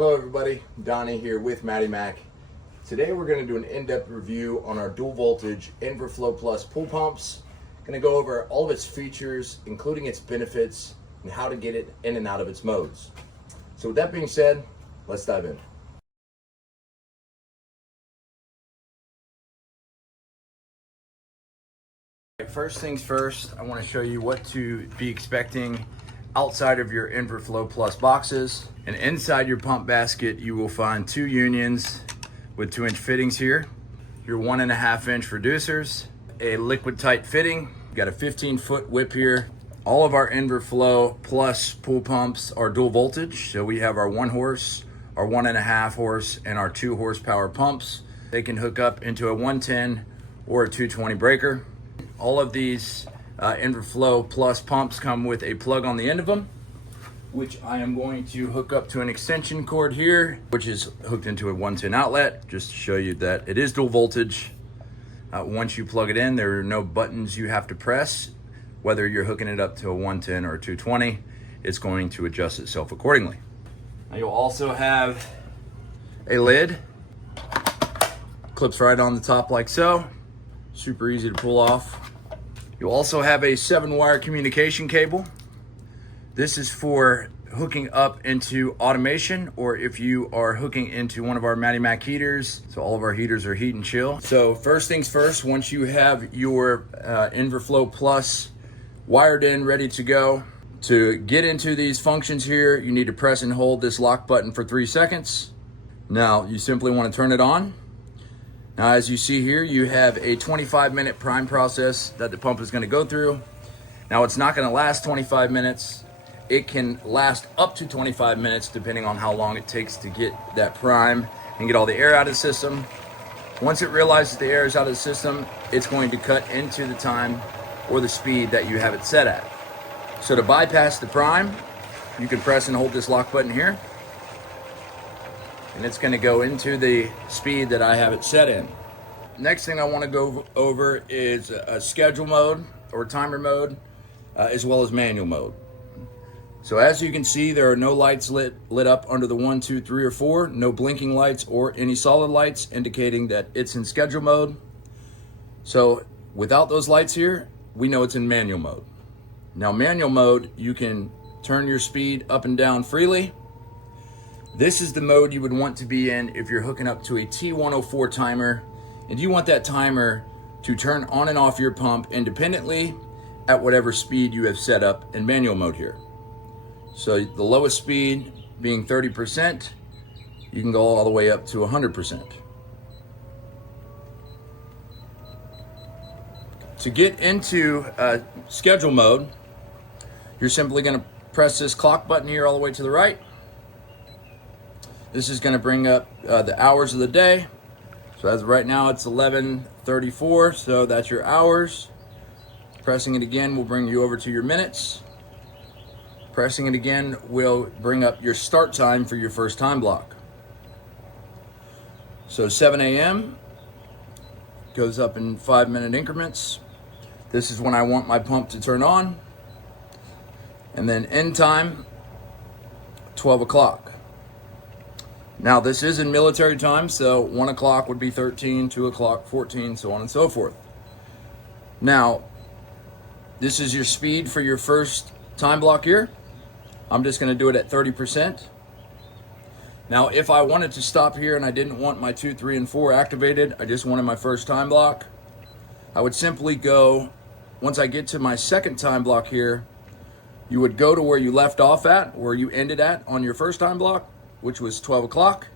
Hello everybody, Donnie here with Madimack. Today we're going to do an in-depth review on our dual voltage InverFlow Plus pool pumps. Going to go over all of its features, including its benefits, and how to get it in and out of its modes. So with that being said, let's dive in. First things first, I want to show you what to be expecting outside of your InverFlow Plus boxes. And inside your pump basket, you will find two unions with 2-inch fittings here, your 1.5-inch reducers, a liquid tight fitting. You've got a 15-foot whip here. All of our InverFlow Plus pool pumps are dual voltage. So we have our 1 horse, our 1.5 horse, and our 2 horsepower pumps. They can hook up into a 110 or a 220 breaker. All of these InverFlow Plus pumps come with a plug on the end of them, which I am going to hook up to an extension cord here, which is hooked into a 110 outlet, just to show you that it is dual voltage. Once you plug it in, there are no buttons you have to press. Whether you're hooking it up to a 110 or a 220, it's going to adjust itself accordingly. Now you'll also have a lid, clips right on the top like so, super easy to pull off. You'll also have a 7-wire communication cable. This is for hooking up into automation, or if you are hooking into one of our Madimack heaters. So all of our heaters are heat and chill. So first things first, once you have your InverFlow Plus wired in, ready to go, to get into these functions here, you need to press and hold this lock button for 3 seconds. Now you simply want to turn it on. Now, as you see here, you have a 25-minute prime process that the pump is going to go through. Now, it's not going to last 25 minutes. It can last up to 25 minutes, depending on how long it takes to get that prime and get all the air out of the system. Once it realizes the air is out of the system, it's going to cut into the time or the speed that you have it set at. So to bypass the prime, you can press and hold this lock button here, and it's going to go into the speed that I have it set in. Next thing I want to go over is a schedule mode or timer mode, as well as manual mode. So as you can see, there are no lights lit up under the 1, 2, 3, or 4, no blinking lights or any solid lights indicating that it's in schedule mode. So without those lights here, we know it's in manual mode. Now manual mode, you can turn your speed up and down freely. This is the mode you would want to be in if you're hooking up to a T104 timer and you want that timer to turn on and off your pump independently at whatever speed you have set up in manual mode here. So the lowest speed being 30%, you can go all the way up to 100%. To get into schedule mode, you're simply going to press this clock button here all the way to the right. This is going to bring up the hours of the day. So as of right now, it's 11:34, so that's your hours. Pressing it again will bring you over to your minutes. Pressing it again will bring up your start time for your first time block. So 7 a.m. goes up in 5-minute increments. This is when I want my pump to turn on. And then end time, 12 o'clock. Now this is in military time, so 1 o'clock would be 13, 2 o'clock, 14, so on and so forth. Now, this is your speed for your first time block here. I'm just going to do it at 30%. Now, if I wanted to stop here and I didn't want my 2, 3, and 4 activated, I just wanted my first time block, I would simply go, once I get to my second time block here, you would go to where you left off at, where you ended at on your first time block, which was 12 o'clock,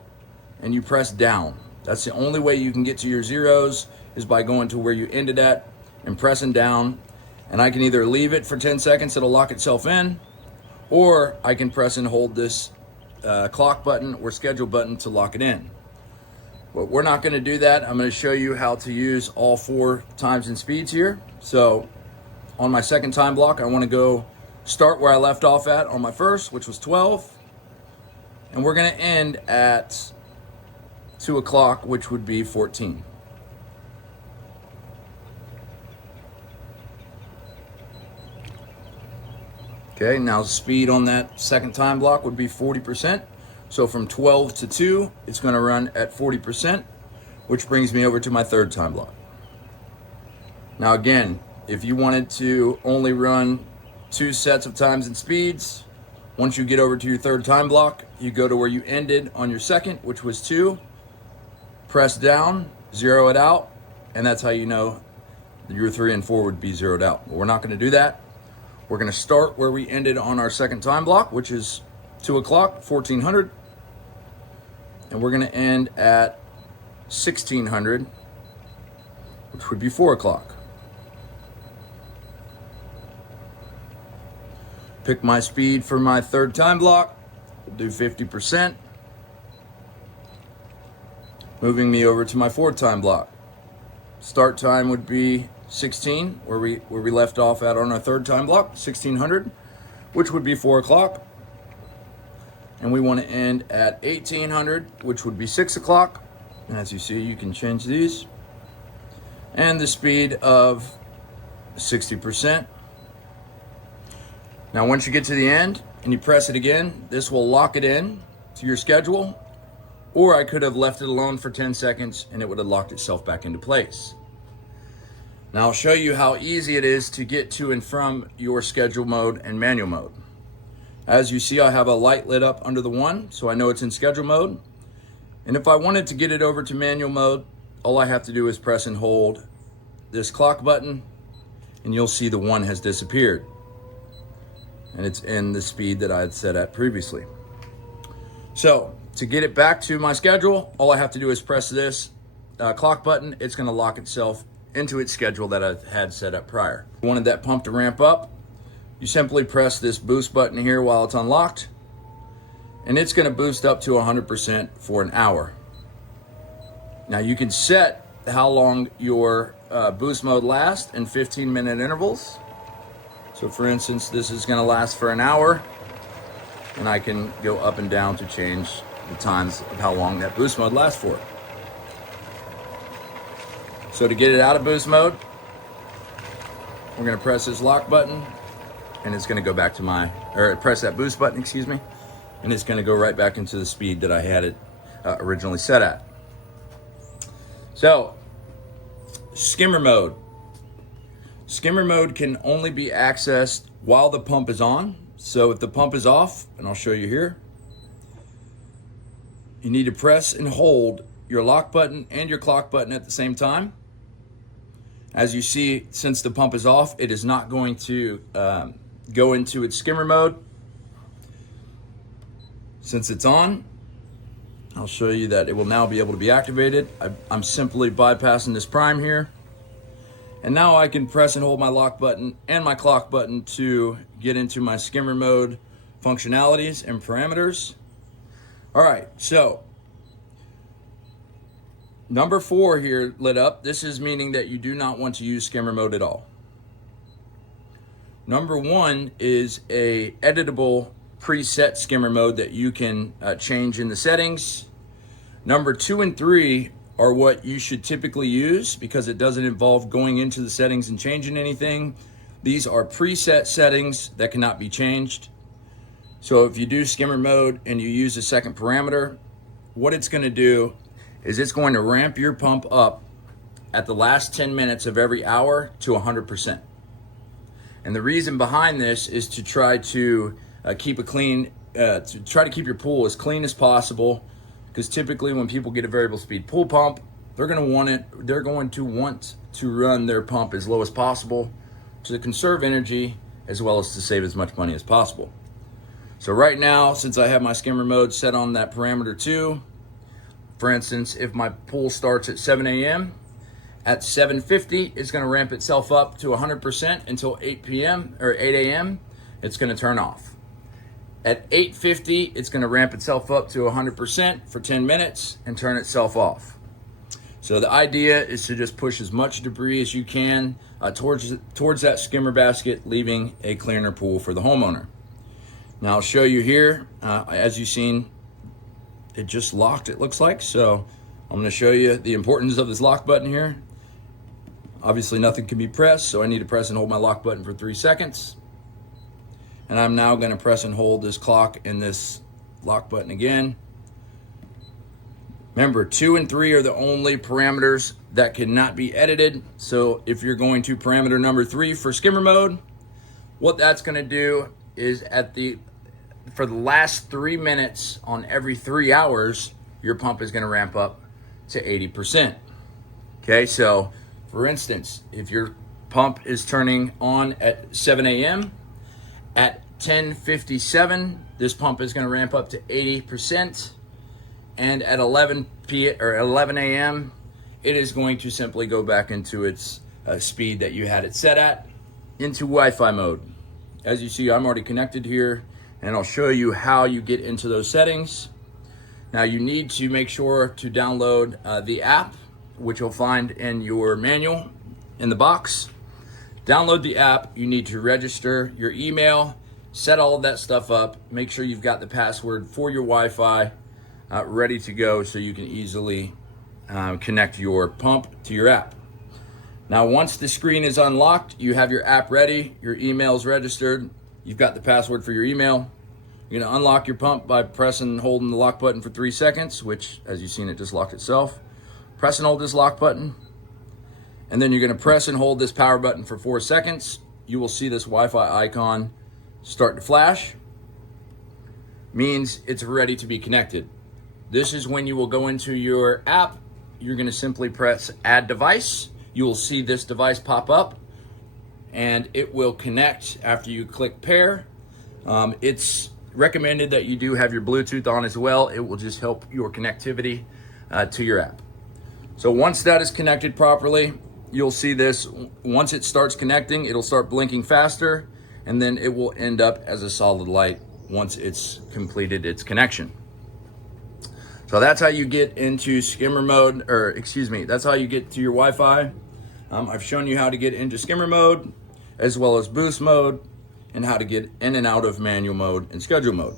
and you press down. That's the only way you can get to your zeros, is by going to where you ended at and pressing down. And I can either leave it for 10 seconds, it'll lock itself in, or I can press and hold this clock button or schedule button to lock it in. But we're not going to do that. I'm going to show you how to use all 4 times and speeds here. So on my second time block, I want to go start where I left off at on my first, which was 12. And we're going to end at 2 o'clock, which would be 14. Okay, now speed on that second time block would be 40%. So from 12 to 2, it's going to run at 40%, which brings me over to my third time block. Now again, if you wanted to only run 2 sets of times and speeds, once you get over to your third time block, you go to where you ended on your second, which was 2, press down, zero it out, and that's how you know your 3 and 4 would be zeroed out. But we're not going to do that. We're going to start where we ended on our second time block, which is 2 o'clock, 1400. And we're going to end at 1600, which would be 4 o'clock. Pick my speed for my third time block. We'll do 50%. Moving me over to my fourth time block. Start time would be 16, where we left off at on our third time block, 1600, which would be 4 o'clock. And we want to end at 1800, which would be 6 o'clock. And as you see, you can change these. And the speed of 60%. Now, once you get to the end and you press it again, this will lock it in to your schedule. Or I could have left it alone for 10 seconds and it would have locked itself back into place. Now I'll show you how easy it is to get to and from your schedule mode and manual mode. As you see, I have a light lit up under the 1, so I know it's in schedule mode. And if I wanted to get it over to manual mode, all I have to do is press and hold this clock button and you'll see the 1 has disappeared. And it's in the speed that I had set at previously. So to get it back to my schedule, all I have to do is press this clock button. It's going to lock itself into its schedule that I had set up prior. If you wanted that pump to ramp up, you simply press this boost button here while it's unlocked, and it's going to boost up to 100% for an hour. Now you can set how long your boost mode lasts in 15-minute intervals. So for instance, this is going to last for an hour, and I can go up and down to change the times of how long that boost mode lasts for. So to get it out of boost mode, we're going to press this lock button, and it's going to go back to press that boost button, excuse me, and it's going to go right back into the speed that I had it originally set at. So, skimmer mode. Skimmer mode can only be accessed while the pump is on. So if the pump is off, and I'll show you here, you need to press and hold your lock button and your clock button at the same time. As you see, since the pump is off, it is not going to go into its skimmer mode. Since it's on, I'll show you that it will now be able to be activated. I'm simply bypassing this prime here. And now I can press and hold my lock button and my clock button to get into my skimmer mode functionalities and parameters. All right, so number 4 here lit up. This is meaning that you do not want to use skimmer mode at all. Number 1 is a editable preset skimmer mode that you can change in the settings. Number 2 and 3 are what you should typically use because it doesn't involve going into the settings and changing anything. These are preset settings that cannot be changed. So if you do skimmer mode and you use a second parameter, what it's going to do is it's going to ramp your pump up at the last 10 minutes of every hour to 100%. And the reason behind this is to try to keep a clean, to try to keep your pool as clean as possible. Because typically when people get a variable speed pool pump, they're going to want to run their pump as low as possible to conserve energy as well as to save as much money as possible. So right now, since I have my skimmer mode set on that parameter 2, for instance, if my pool starts at 7 a.m., at 7:50, it's going to ramp itself up to 100% until 8 p.m. or 8 a.m. It's going to turn off. At 8:50, it's going to ramp itself up to 100% for 10 minutes and turn itself off. So the idea is to just push as much debris as you can towards that skimmer basket, leaving a cleaner pool for the homeowner. Now I'll show you here, as you've seen, it just locked, it looks like. So I'm going to show you the importance of this lock button here. Obviously nothing can be pressed, so I need to press and hold my lock button for 3 seconds. And I'm now going to press and hold this clock and this lock button again Remember, 2 and 3 are the only parameters that cannot be edited. So if you're going to parameter number 3 for skimmer mode, what that's going to do is for the last 3 minutes on every 3 hours, your pump is going to ramp up to 80%. Okay, so for instance, if your pump is turning on at 7 a.m., at 10:57, this pump is going to ramp up to 80%. And at 11 a.m., it is going to simply go back into its speed that you had it set at, into Wi-Fi mode. As you see, I'm already connected here, and I'll show you how you get into those settings. Now, you need to make sure to download the app, which you'll find in your manual in the box. Download the app. You need to register your email, set all of that stuff up, make sure you've got the password for your Wi-Fi ready to go so you can easily connect your pump to your app. Now, once the screen is unlocked, you have your app ready, your email is registered, you've got the password for your email. You're gonna unlock your pump by pressing and holding the lock button for 3 seconds, which, as you've seen, it just locked itself. Press and hold this lock button, and then you're gonna press and hold this power button for 4 seconds. You will see this Wi-Fi icon start to flash. Means it's ready to be connected. This is when you will go into your app. You're gonna simply press add device. You will see this device pop up, and it will connect after you click pair. It's recommended that you do have your Bluetooth on as well. It will just help your connectivity to your app. So once that is connected properly, you'll see this. Once it starts connecting, it'll start blinking faster, and then it will end up as a solid light once it's completed its connection. So that's how you get into skimmer mode, that's how you get to your Wi-Fi. I've shown you how to get into skimmer mode, as well as boost mode, and how to get in and out of manual mode and schedule mode.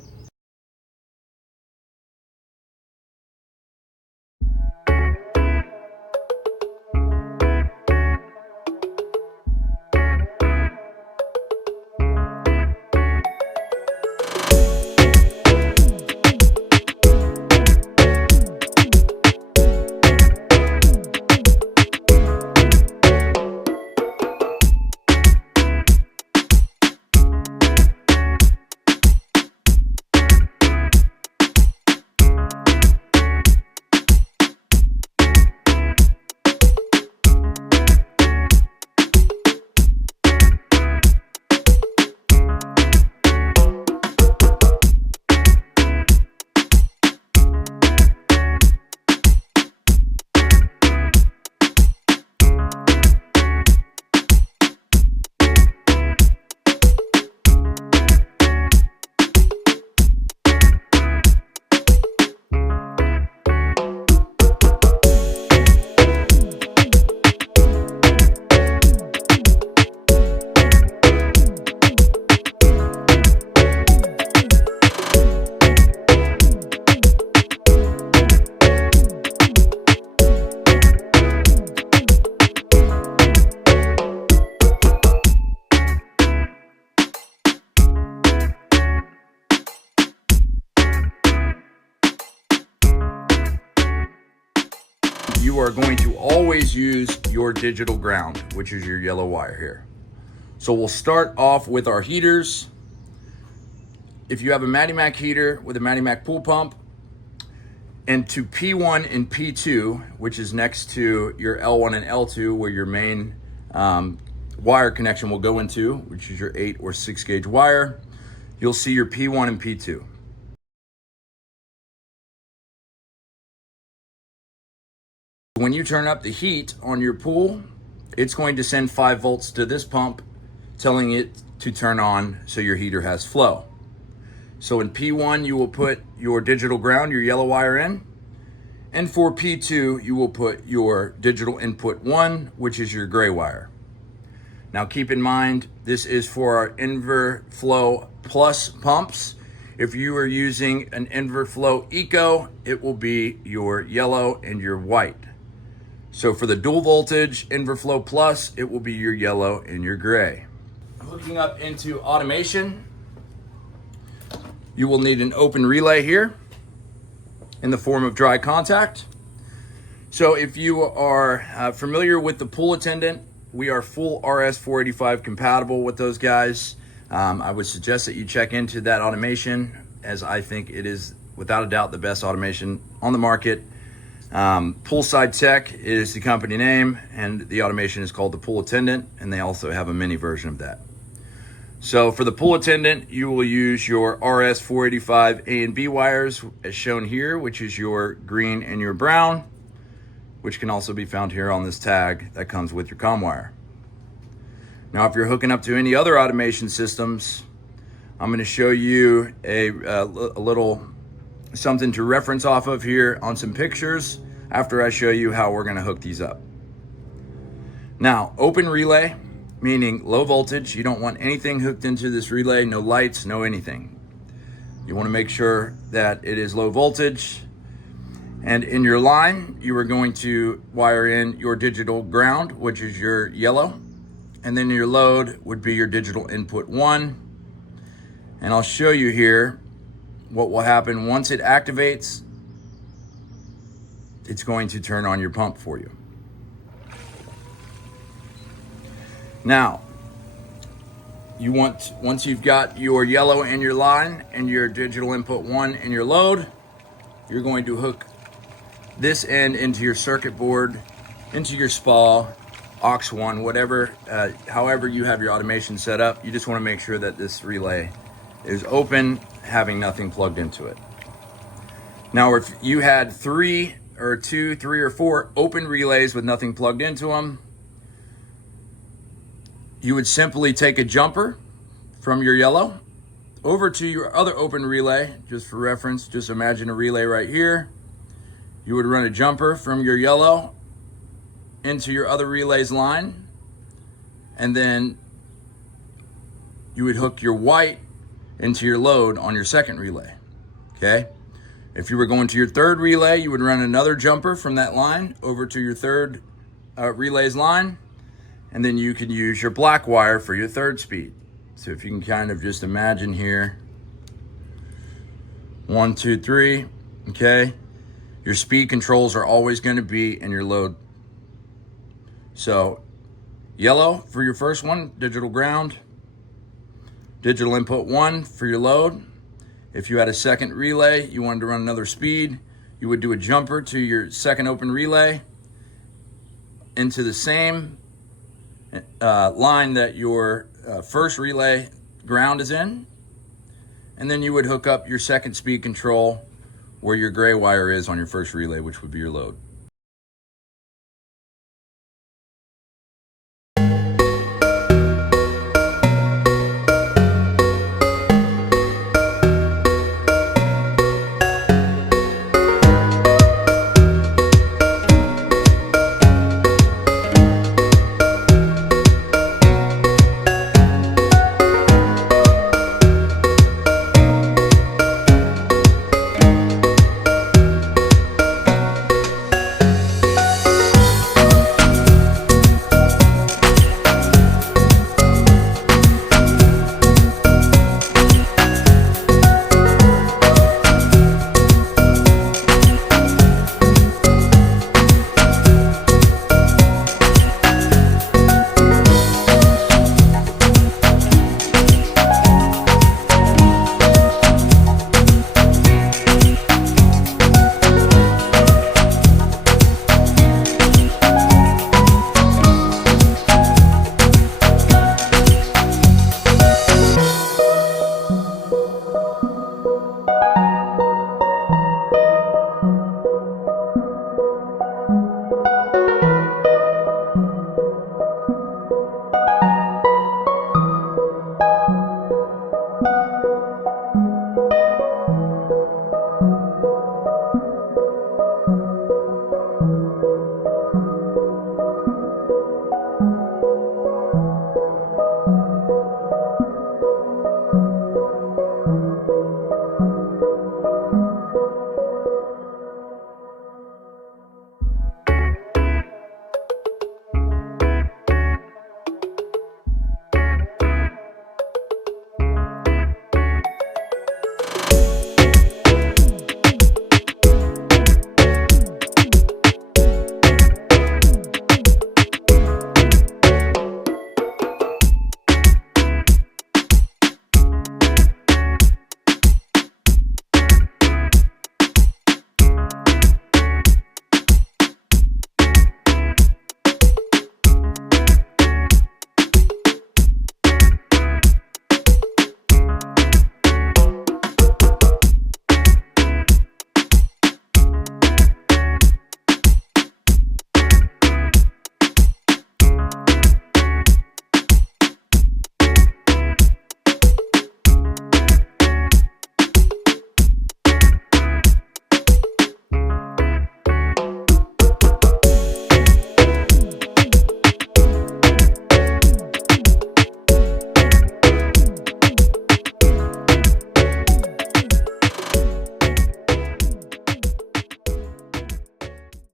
You are going to always use your digital ground, which is your yellow wire here. So we'll start off with our heaters. If you have a Madimack heater with a Madimack pool pump, and to P1 and P2, which is next to your L1 and L2, where your main wire connection will go into, which is your 8 or 6 gauge wire, you'll see your P1 and P2. When you turn up the heat on your pool, it's going to send 5 volts to this pump, telling it to turn on so your heater has flow. So in P1, you will put your digital ground, your yellow wire in. And for P2, you will put your digital input 1, which is your gray wire. Now keep in mind, this is for our InverFlow Plus pumps. If you are using an InverFlow Eco, it will be your yellow and your white. So for the dual voltage InverFlow Plus, it will be your yellow and your gray. Hooking up into automation, you will need an open relay here. in the form of dry contact. So if you are familiar with the pool attendant, we are full RS-485 compatible with those guys. I would suggest that you check into that automation, as I think it is without a doubt the best automation on the market. Poolside Tech is the company name, and the automation is called the Pool Attendant, and they also have a mini version of that. So for the Pool Attendant, you will use your RS-485 A and B wires as shown here, which is your green and your brown, which can also be found here on this tag that comes with your comm wire. Now, if you're hooking up to any other automation systems, I'm going to show you a little something to reference off of here on some pictures after I show you how we're going to hook these up. Now, open relay, meaning low voltage. You don't want anything hooked into this relay, no lights, no anything. You want to make sure that it is low voltage. And in your line, you are going to wire in your digital ground, which is your yellow. And then your load would be your digital input 1. And I'll show you here what will happen once it activates. It's going to turn on your pump for you. Now, once you've got your yellow in your line and your digital input 1 in your load, you're going to hook this end into your circuit board, into your spa, aux 1, whatever, however you have your automation set up. You just want to make sure that this relay is open, having nothing plugged into it. Now, if you had 3 or 4 open relays with nothing plugged into them, you would simply take a jumper from your yellow over to your other open relay. Just for reference, just imagine a relay right here. You would run a jumper from your yellow into your other relay's line, and then you would hook your white into your load on your second relay, okay? If you were going to your third relay, you would run another jumper from that line over to your third relay's line, and then you can use your black wire for your third speed. So if you can kind of just imagine here, 1, 2, 3, okay? Your speed controls are always going to be in your load. So yellow for your first one, digital ground, digital input 1 for your load. If you had a second relay, you wanted to run another speed, you would do a jumper to your second open relay into the same line that your first relay ground is in, and then you would hook up your second speed control where your gray wire is on your first relay, which would be your load.